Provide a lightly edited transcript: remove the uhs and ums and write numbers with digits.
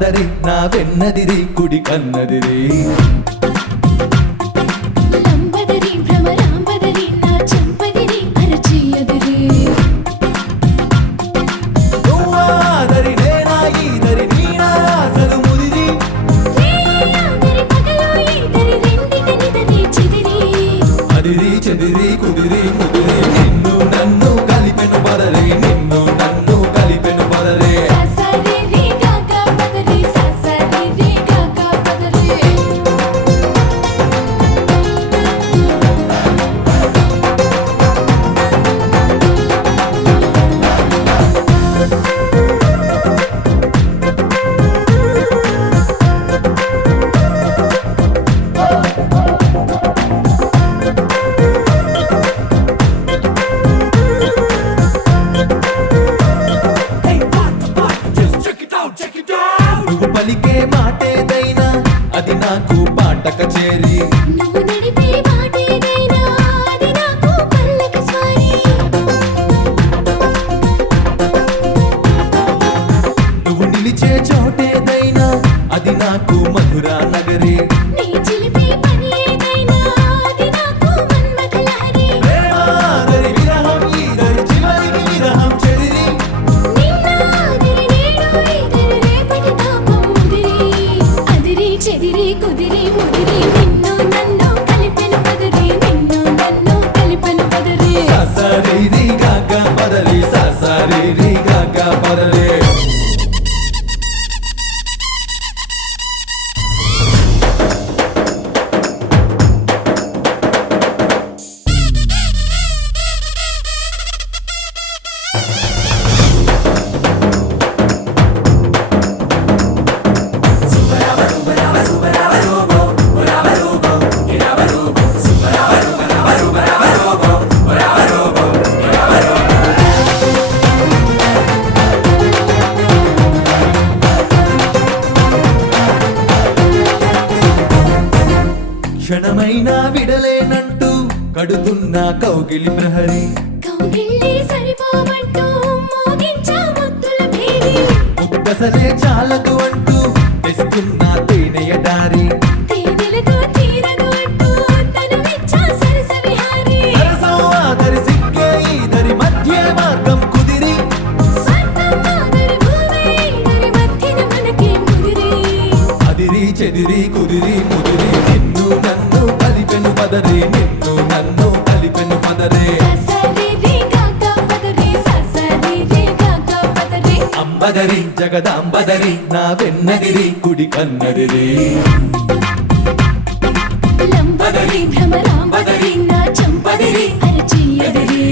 లంబదరి నా వెన్నదిరి కుడి కన్నదిరి లంబదరి భ్రమరాంబదరి నా చంపదిరి అరచేయదిరి నువ్వాదరి నేనా ఈదరి నీనా అసలు ముదిరి రేయాదరి పగలో ఈదరి రెండిటనిదరి చెదిరి అదిరి చెదిరి కుదిరి ముదిరి నిన్ను నన్ను కలిపెను పదరి నిన్ను నన్ను కలిపెను పదరే ససరి రి గగ పదరి ససరి రి గగ పదరి నువ్వు పలికే మాటేదైనా అది నాకు పాట కచేరి నువ్వు నడిపే మాటేదైనా అది నాకు పల్లక స్వారీ నువ్వు నిలిచే చోటేదైనా అది నాకు మధురా నగరి నీ చిలిపి పని ఏదైనా అది నాకు మన్మథ లహరి ప్రేమాదరి విరహం ఈదరి చివరికి విరహం చెదిరి నిన్నాదిరి నేడు ఈదరి రేపటి తాపం ముదిరి అదిరి చెదిరి కుదిరి ముదిరి నిన్ను నన్ను కలిపెను పదరి నిన్ను నన్ను కలిపెను పదరి ససరి గగ పదరి ససరి గగ పదరే క్షణమైనా విడలేనంటూ కడుతున్న కౌగిలి ప్రహరి కౌగిళ్ళే సరిపోవంటూ మోగించా ముద్దుల భేరి ముక్కసలే చాలదు అంటూ తెస్తున్న తేనెయ దారి తేనెలతో తీరదు అంటూ తనువిచ్చా సరస విహారి సరసం ఆదరి సిగ్గే ఈదరి మధ్య మార్గం కుదిరి స్వర్గం ఆదరి భూమి ఈదరి మధ్యన మనకే ముదిరి అదిరి చెదిరి కుదిరి ముదిరి నిన్ను నన్ను కలిపెను పదరి నిన్ను నన్ను కలిపెను పదరే ససరి రి గగ పదరి ససరి రి గగ పదరి అంబదరి జగదాంబదరి నా వెన్నదిరి కుడి కన్నదిరి లంబదరి భ్రమరాంబదరి నా చంపదిరి అరచేయదిరి